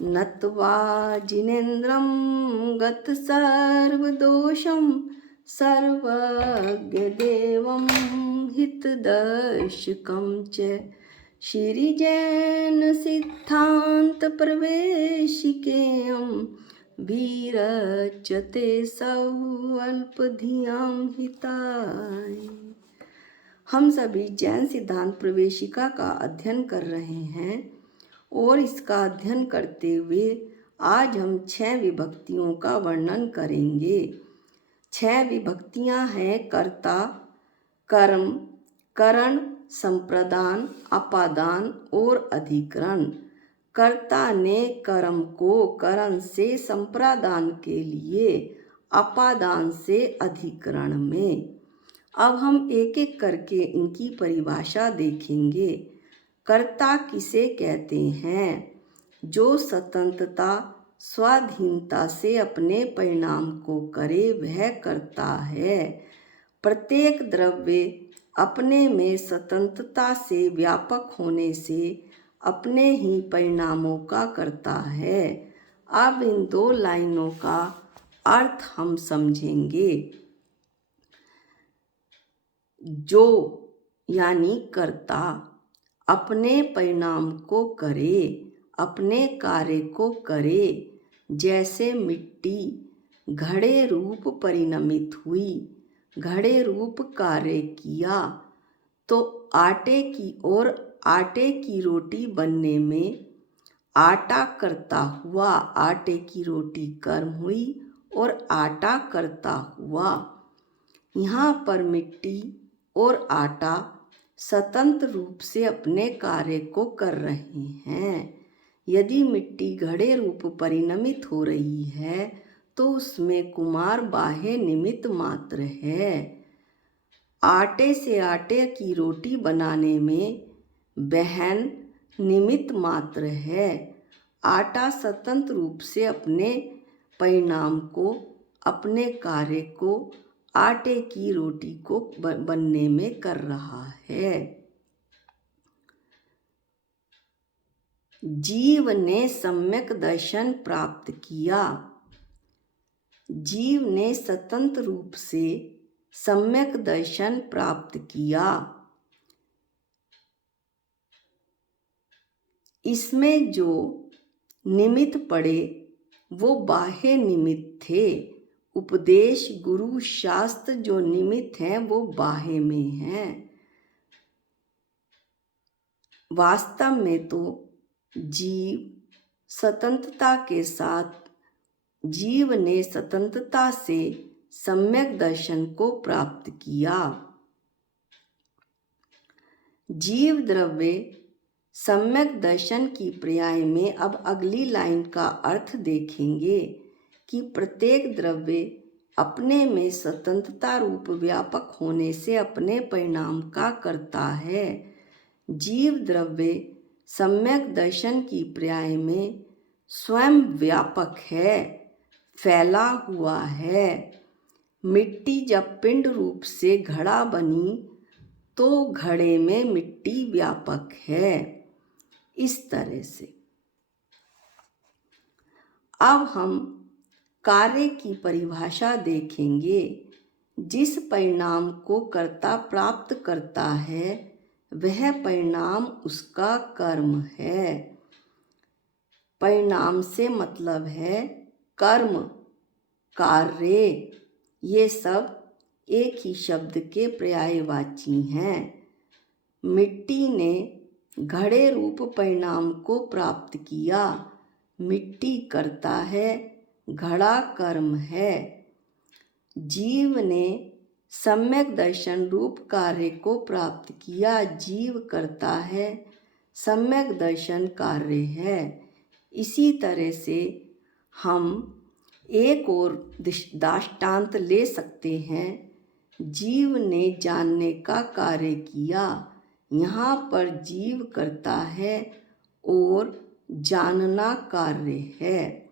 नत्वा जिनेन्द्रं गतसर्वदोषं सर्वज्ञदेवं हितदर्शकं च श्रीजैनसिद्धान्तप्रवेशिकेयं विरचते स्वल्पधियां हिताय। हम सभी जैन सिद्धांत प्रवेशिका का अध्ययन कर रहे हैं और इसका अध्ययन करते हुए आज हम 6 विभक्तियों का वर्णन करेंगे। 6 विभक्तियां हैं कर्ता, कर्म, करण, संप्रदान, अपादान और अधिकरण। कर्ता ने कर्म को करण से संप्रदान के लिए, अपादान से अधिकरण में। अब हम एक एक करके इनकी परिभाषा देखेंगे। कर्ता किसे कहते हैं? जो स्वतंत्रता स्वाधीनता से अपने परिणाम को करे वह कर्ता है। प्रत्येक द्रव्य अपने में स्वतंत्रता से व्यापक होने से अपने ही परिणामों का कर्ता है। अब इन 2 लाइनों का अर्थ हम समझेंगे। जो यानी कर्ता अपने परिणाम को करे, अपने कार्य को करे। जैसे मिट्टी घड़े रूप परिणमित हुई, घड़े रूप कार्य किया, तो आटे की रोटी बनने में आटा कर्ता हुआ, आटे की रोटी कर्म हुई और आटा कर्ता हुआ। यहाँ पर मिट्टी और आटा स्वतंत्र रूप से अपने कार्य को कर रहे हैं। यदि मिट्टी घड़े रूप परिणमित हो रही है तो उसमें कुम्हार बाह्य निमित्त मात्र है। आटे से आटे की रोटी बनाने में बहन निमित्त मात्र है। आटा स्वतंत्र रूप से अपने परिणाम को, अपने कार्य को आटे की रोटी को बनने में कर रहा है। जीव ने सम्यक दर्शन प्राप्त किया। जीव ने स्वतंत्र रूप से सम्यक दर्शन प्राप्त किया। इसमें जो निमित्त पड़े वो बाह्य निमित्त थे। उपदेश, गुरु, शास्त्र जो निमित्त हैं वो बाह्य में हैं। वास्तव में तो जीव स्वतंत्रता के साथ, जीव ने स्वतंत्रता से सम्यक दर्शन को प्राप्त किया। जीव द्रव्य सम्यक दर्शन की पर्याय में अब अगली लाइन का अर्थ देखेंगे कि प्रत्येक द्रव्य अपने में स्वतंत्रता रूप व्यापक होने से अपने परिणाम का करता है। जीव द्रव्य सम्यक दर्शन की पर्याय में स्वयं व्यापक है, फैला हुआ है। मिट्टी जब पिंड रूप से घड़ा बनी तो घड़े में मिट्टी व्यापक है। इस तरह से अब हम कार्य की परिभाषा देखेंगे। जिस परिणाम को कर्ता प्राप्त करता है वह परिणाम उसका कर्म है। परिणाम से मतलब है कर्म, कार्य, ये सब एक ही शब्द के पर्यायवाची हैं। मिट्टी ने घड़े रूप परिणाम को प्राप्त किया। मिट्टी करता है, घड़ा कर्म है। जीव ने सम्यक दर्शन रूप कार्य को प्राप्त किया। जीव करता है, सम्यक दर्शन कार्य है। इसी तरह से हम एक और दृष्टांत ले सकते हैं। जीव ने जानने का कार्य किया। यहाँ पर जीव करता है और जानना कार्य है।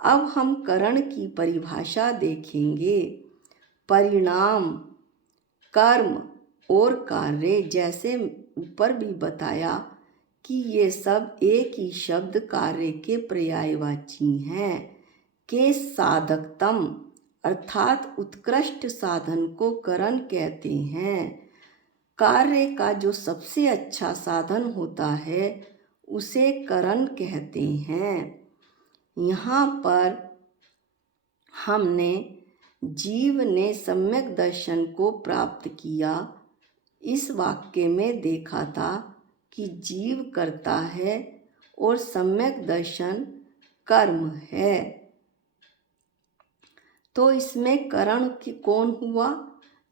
अब हम करण की परिभाषा देखेंगे। परिणाम, कर्म और कार्य, जैसे ऊपर भी बताया कि ये सब एक ही शब्द कार्य के पर्यायवाची हैं। के साधकतम अर्थात उत्कृष्ट साधन को करण कहते हैं। कार्य का जो सबसे अच्छा साधन होता है उसे करण कहते हैं। यहाँ पर हमने जीव ने सम्यक दर्शन को प्राप्त किया, इस वाक्य में देखा था कि जीव करता है और सम्यक दर्शन कर्म है। तो इसमें करण की कौन हुआ?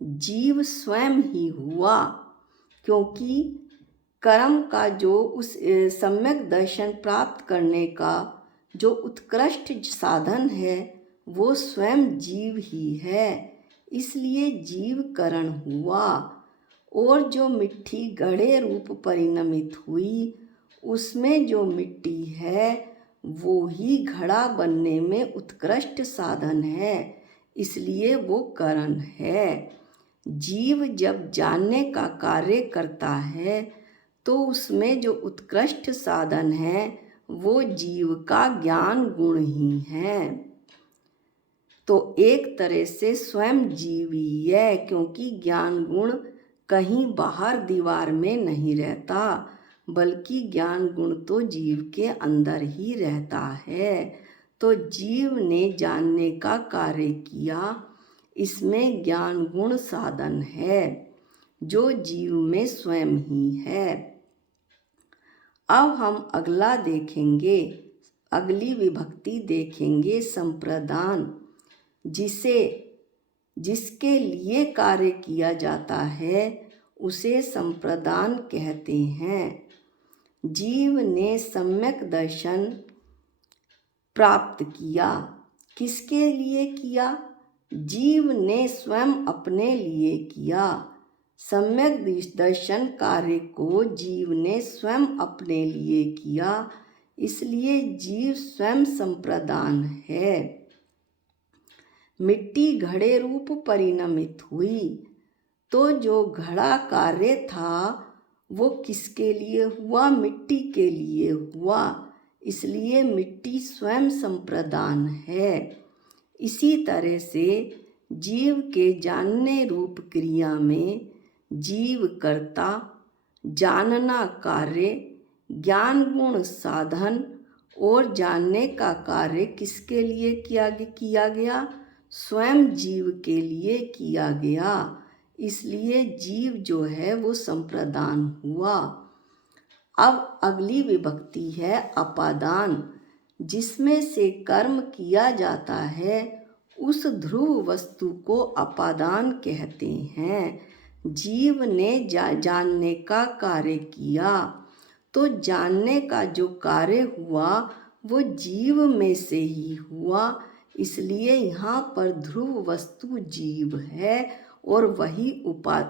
जीव स्वयं ही हुआ, क्योंकि कर्म का जो उस सम्यक दर्शन प्राप्त करने का जो उत्कृष्ट साधन है वो स्वयं जीव ही है, इसलिए जीव करण हुआ। और जो मिट्टी घड़े रूप परिणमित हुई, उसमें जो मिट्टी है वो ही घड़ा बनने में उत्कृष्ट साधन है, इसलिए वो करण है। जीव जब जानने का कार्य करता है तो उसमें जो उत्कृष्ट साधन है वो जीव का ज्ञान गुण ही है। तो एक तरह से स्वयं जीव ही है, क्योंकि ज्ञान गुण कहीं बाहर दीवार में नहीं रहता, बल्कि ज्ञान गुण तो जीव के अंदर ही रहता है। तो जीव ने जानने का कार्य किया, इसमें ज्ञान गुण साधन है जो जीव में स्वयं ही है। अब हम अगला देखेंगे, अगली विभक्ति देखेंगे संप्रदान, जिसके लिए कार्य किया जाता है उसे संप्रदान कहते हैं। जीव ने सम्यक दर्शन प्राप्त किया, किसके लिए किया? जीव ने स्वयं अपने लिए किया। सम्यक दर्शन कार्य को जीव ने स्वयं अपने लिए किया, इसलिए जीव स्वयं संप्रदान है। मिट्टी घड़े रूप परिणमित हुई, तो जो घड़ा कार्य था वो किसके लिए हुआ? मिट्टी के लिए हुआ, इसलिए मिट्टी स्वयं संप्रदान है। इसी तरह से जीव के जानने रूप क्रिया में जीव कर्ता, जानना कार्य, ज्ञान गुण साधन और जानने का कार्य किसके लिए किया गया? स्वयं जीव के लिए किया गया, इसलिए जीव जो है वो संप्रदान हुआ। अब अगली विभक्ति है अपादान, जिसमें से कर्म किया जाता है उस ध्रुव वस्तु को अपादान कहते हैं। जीव ने जानने का कार्य किया, तो जानने का जो कार्य हुआ वो जीव में से ही हुआ, इसलिए यहाँ पर ध्रुव वस्तु जीव है और वही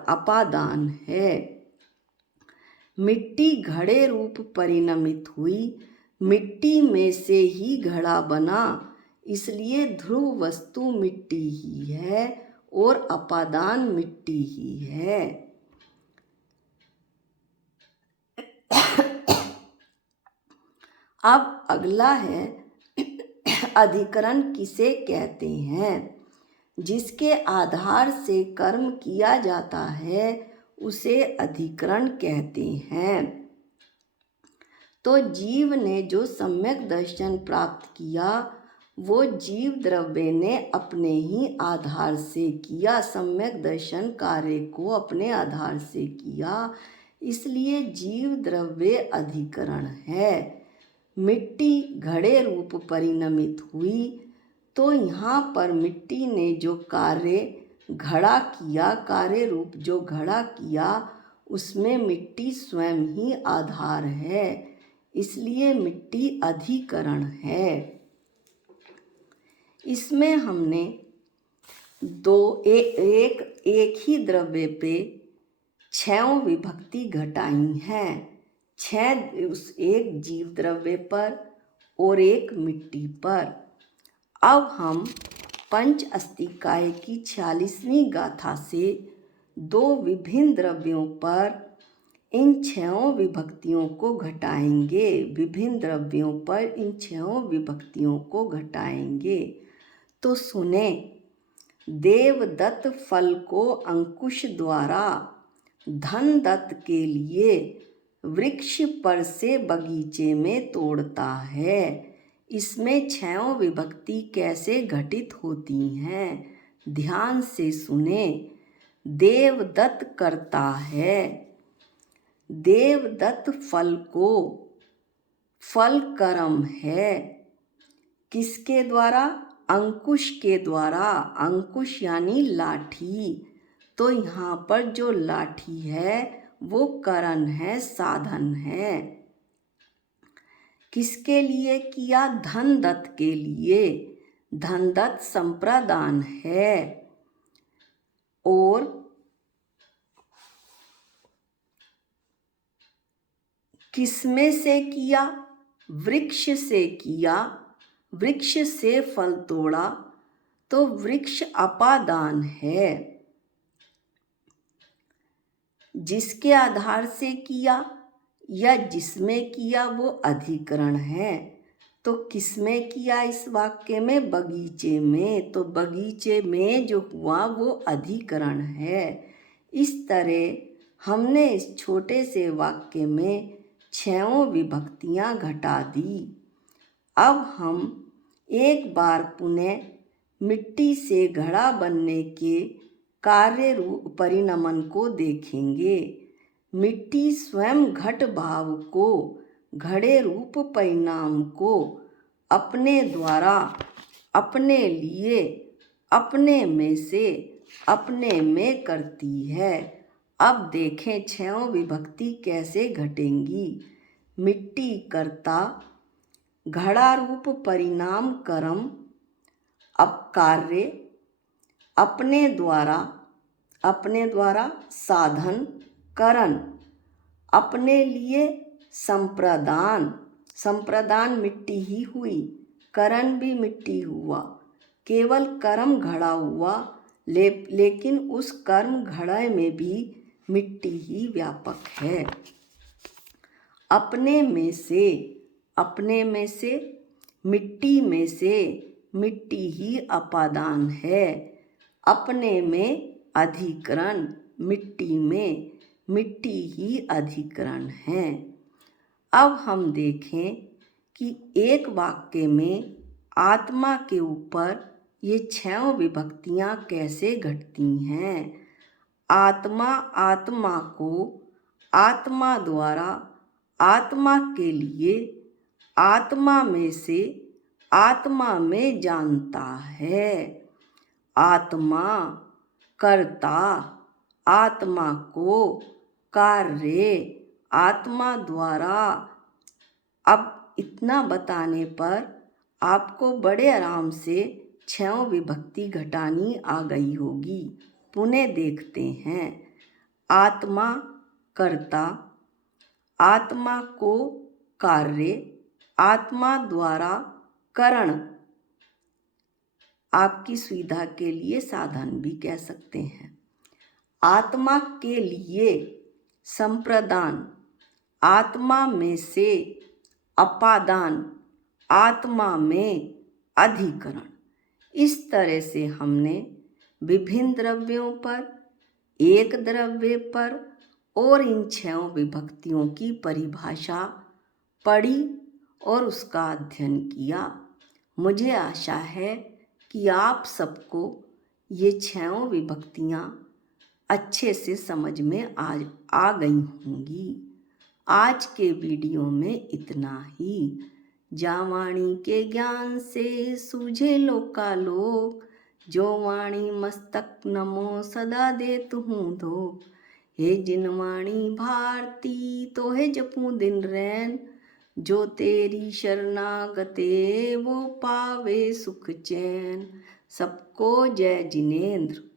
अपादान है। मिट्टी घड़े रूप परिणमित हुई, मिट्टी में से ही घड़ा बना, इसलिए ध्रुव वस्तु मिट्टी ही है और अपादान मिट्टी ही है। अब अगला है अधिकरण किसे कहते हैं? जिसके आधार से कर्म किया जाता है उसे अधिकरण कहते हैं। तो जीव ने जो सम्यक दर्शन प्राप्त किया वो जीव द्रव्य ने अपने ही आधार से किया, सम्यक दर्शन कार्य को अपने आधार से किया, इसलिए जीव द्रव्य अधिकरण है। मिट्टी घड़े रूप परिणमित हुई, तो यहाँ पर मिट्टी ने जो कार्य घड़ा किया, कार्य रूप जो घड़ा किया, उसमें मिट्टी स्वयं ही आधार है, इसलिए मिट्टी अधिकरण है। इसमें हमने एक ही द्रव्य पे 6 विभक्ति घटाई हैं, 6 उस एक जीव द्रव्य पर और एक मिट्टी पर। अब हम पंच अस्तिकाय की 46वीं गाथा से 2 विभिन्न द्रव्यों पर इन छहों विभक्तियों को घटाएंगे, विभिन्न द्रव्यों पर इन छहों विभक्तियों को घटाएंगे। तो सुने, देवदत्त फल को अंकुश द्वारा धन दत्त के लिए वृक्ष पर से बगीचे में तोड़ता है। इसमें छहों विभक्ति कैसे घटित होती हैं, ध्यान से सुने। देवदत्त करता है, देवदत्त फल को, फल कर्म है, किसके द्वारा, अंकुश के द्वारा। अंकुश यानी लाठी, तो यहाँ पर जो लाठी है वो करण है, साधन है। किसके लिए किया, धन दत्त के लिए। धन दत्त संप्रदान है। और किसमें से किया, वृक्ष से किया, वृक्ष से फल तोड़ा, तो वृक्ष अपादान है। जिसके आधार से किया या जिसमें किया वो अधिकरण है। तो किसमें किया इस वाक्य में, बगीचे में, तो बगीचे में जो हुआ वो अधिकरण है। इस तरह हमने इस छोटे से वाक्य में छहों विभक्तियां घटा दी। अब हम एक बार पुनः मिट्टी से घड़ा बनने के कार्य रूप परिणमन को देखेंगे। मिट्टी स्वयं घट भाव को, घड़े रूप परिणाम को अपने द्वारा, अपने लिए, अपने में से, अपने में करती है। अब देखें छहों विभक्ति कैसे घटेंगी। मिट्टी कर्ता, घड़ा रूप परिणाम कर्म, अब कार्य, अपने द्वारा, अपने द्वारा साधन करण, अपने लिए संप्रदान, संप्रदान मिट्टी ही हुई, करण भी मिट्टी हुआ, केवल कर्म घड़ा हुआ, लेकिन उस कर्म घड़े में भी मिट्टी ही व्यापक है। अपने में से, अपने में से, मिट्टी में से, मिट्टी ही अपादान है। अपने में अधिकरण, मिट्टी में, मिट्टी ही अधिकरण है। अब हम देखें कि एक वाक्य में आत्मा के ऊपर ये छहों विभक्तियां कैसे घटती हैं। आत्मा, आत्मा को आत्मा द्वारा, आत्मा के लिए, आत्मा में से, आत्मा में जानता है। आत्मा कर्ता, आत्मा को कार्य, आत्मा द्वारा। अब इतना बताने पर आपको बड़े आराम से छहों विभक्ति घटानी आ गई होगी। पुनः देखते हैं। आत्मा कर्ता, आत्मा को कार्य, आत्मा द्वारा करण, आपकी सुविधा के लिए साधन भी कह सकते हैं। आत्मा के लिए संप्रदान, आत्मा में से अपादान, आत्मा में अधिकरण। इस तरह से हमने विभिन्न द्रव्यों पर, एक द्रव्य पर और इन छहों विभक्तियों की परिभाषा पढ़ी और उसका अध्ययन किया। मुझे आशा है कि आप सबको ये छहों विभक्तियाँ अच्छे से समझ में आ गई होंगी। आज के वीडियो में इतना ही। जा वाणी के ज्ञान से सूझे लोकालोक, जो वाणी मस्तक नमो सदा देतु हूँ धो। हे जिन वाणी भारती तो है जपूं दिन रैन, जो तेरी शरणागते वो पावे सुख चैन। सबको जय जिनेंद्र।